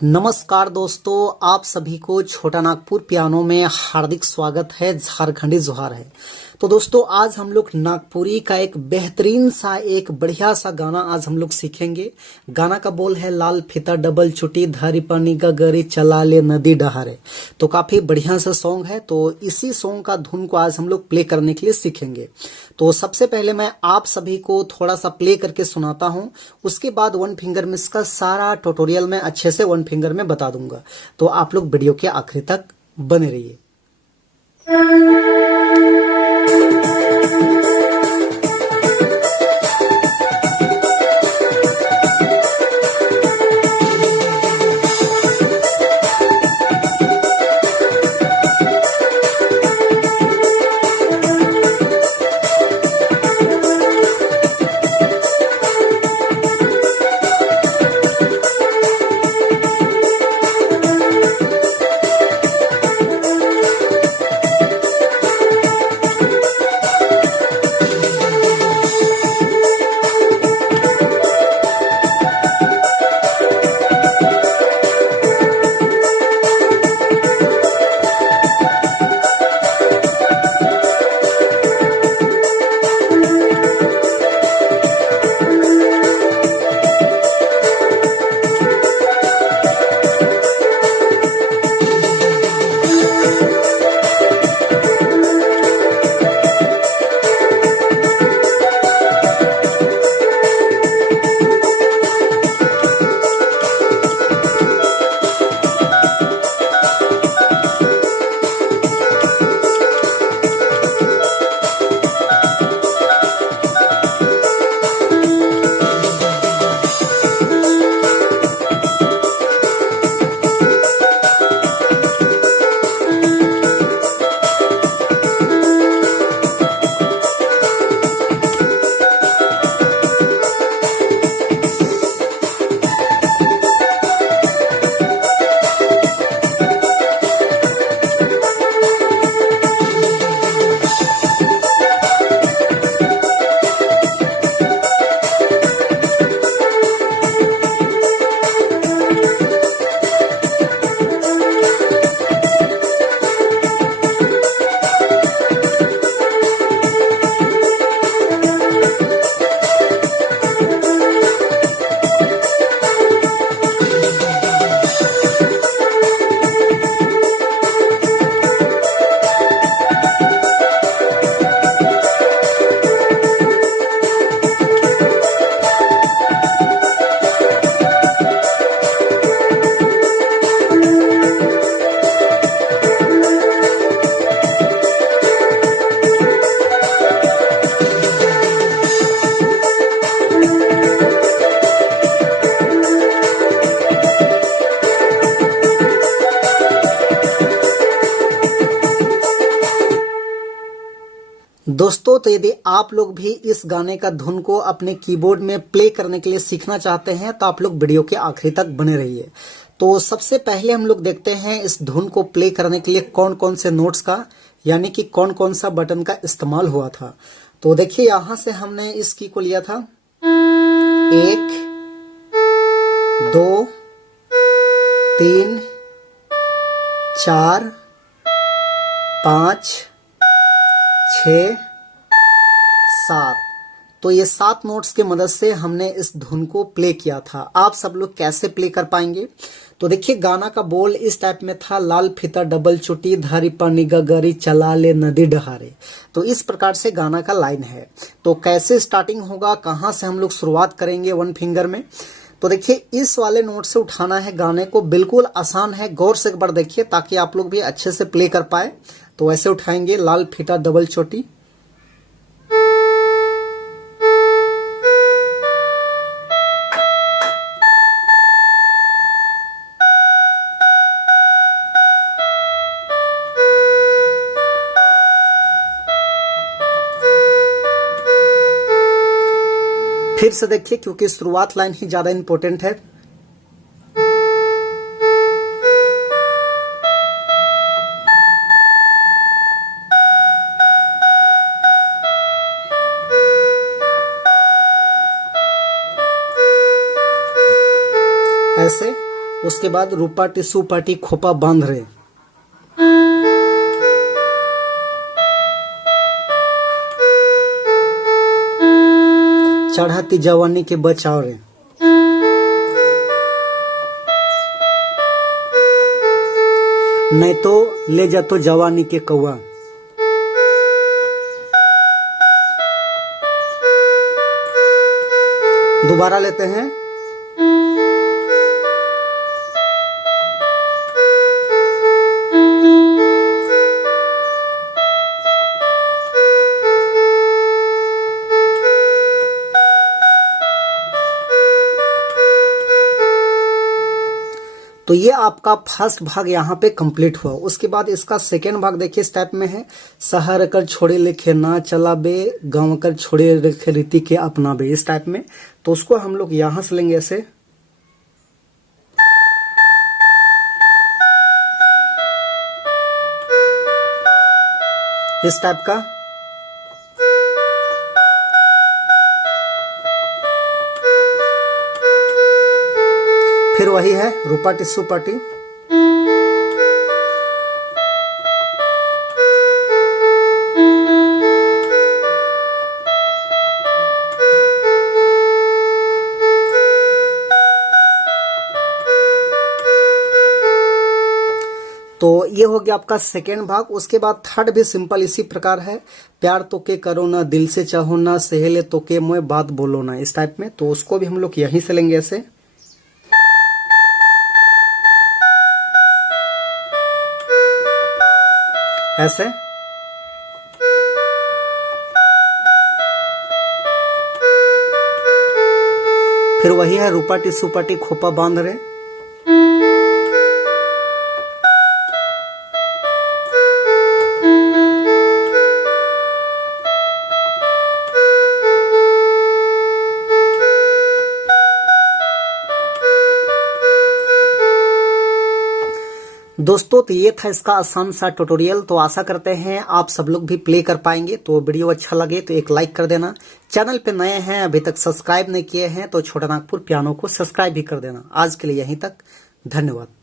नमस्कार दोस्तों, आप सभी को छोटा नागपुर पियानो में हार्दिक स्वागत है। झारखंडी जोहार है। तो दोस्तों, आज हम लोग नागपुरी का एक बेहतरीन सा एक बढ़िया सा गाना आज हम लोग सीखेंगे। गाना का बोल है लाल फीता डबल चुटी धारी पानी गगरी चला ले नदी डहारे। तो काफी बढ़िया सा सॉन्ग है। तो इसी सॉन्ग का धुन को आज हम लोग प्ले करने के लिए सीखेंगे। तो सबसे पहले मैं आप सभी को थोड़ा सा प्ले करके सुनाता हूं, उसके बाद वन फिंगर मिस का सारा ट्यूटोरियल में अच्छे से वन फिंगर में बता दूंगा। तो आप लोग वीडियो के आखिरी तक बने रहिए। दोस्तों, तो यदि आप लोग भी इस गाने का धुन को अपने कीबोर्ड में प्ले करने के लिए सीखना चाहते हैं तो आप लोग वीडियो के आखिरी तक बने रहिए। तो सबसे पहले हम लोग देखते हैं इस धुन को प्ले करने के लिए कौन कौन से नोट्स का यानी कि कौन कौन सा बटन का इस्तेमाल हुआ था। तो देखिए, यहां से हमने इस की को लिया था 1 2 3 4 5 6 7। तो ये 7 नोट्स की मदद से हमने इस धुन को प्ले किया था। आप सब लोग कैसे प्ले कर पाएंगे? तो देखिए, गाना का बोल इस टाइप में था, लाल फीता डबल चुटी धारी पानी गगरी चला ले नदी डहारे। तो इस प्रकार से गाना का लाइन है। तो कैसे स्टार्टिंग होगा, कहां से हम लोग शुरुआत करेंगे वन फिंगर में? तो देखिए, इस वाले नोट से उठाना है गाने को। बिल्कुल आसान है, गौर से एक बार देखिए ताकि आप लोग भी अच्छे से प्ले कर पाए। तो ऐसे उठाएंगे, लाल फीता डबल चोटी, फिर से देखिए क्योंकि शुरुआत लाइन ही ज्यादा इंपॉर्टेंट है। ऐसे उसके बाद रूपा टिस्सू पाटी खोपा बांध रे, चढ़ाती जवानी के बचाव रे, नहीं तो ले जा तो जवानी के कौआ, दोबारा लेते हैं। तो ये आपका फर्स्ट भाग यहाँ पे कंप्लीट हुआ। उसके बाद इसका सेकेंड भाग देखिए इस टाइप में है। शहर कर छोड़े लिखे ना चला बे, गाँव कर छोड़े लिखे रीति के अपना बे, इस टाइप में। तो उसको हम लोग यहां से लेंगे ऐसे, इस टाइप का। फिर वही है रूपा टिस्सू पाटी, तो ये हो गया आपका सेकेंड भाग। उसके बाद थर्ड भी सिंपल इसी प्रकार है। प्यार तो के करो ना, दिल से चाहो ना, सहेले तो के मोए बात बोलो ना, इस टाइप में। तो उसको भी हम लोग यहीं से लेंगे ऐसे, ऐसे। फिर वही है रूपा टिस्सू पाटी खोपा बांध रे, दोस्तों। तो ये था इसका आसान सा ट्यूटोरियल। तो आशा करते हैं आप सब लोग भी प्ले कर पाएंगे। तो वीडियो अच्छा लगे तो एक लाइक कर देना। चैनल पे नए हैं, अभी तक सब्सक्राइब नहीं किए हैं, तो छोटा नागपुर पियानो को सब्सक्राइब भी कर देना। आज के लिए यहीं तक, धन्यवाद।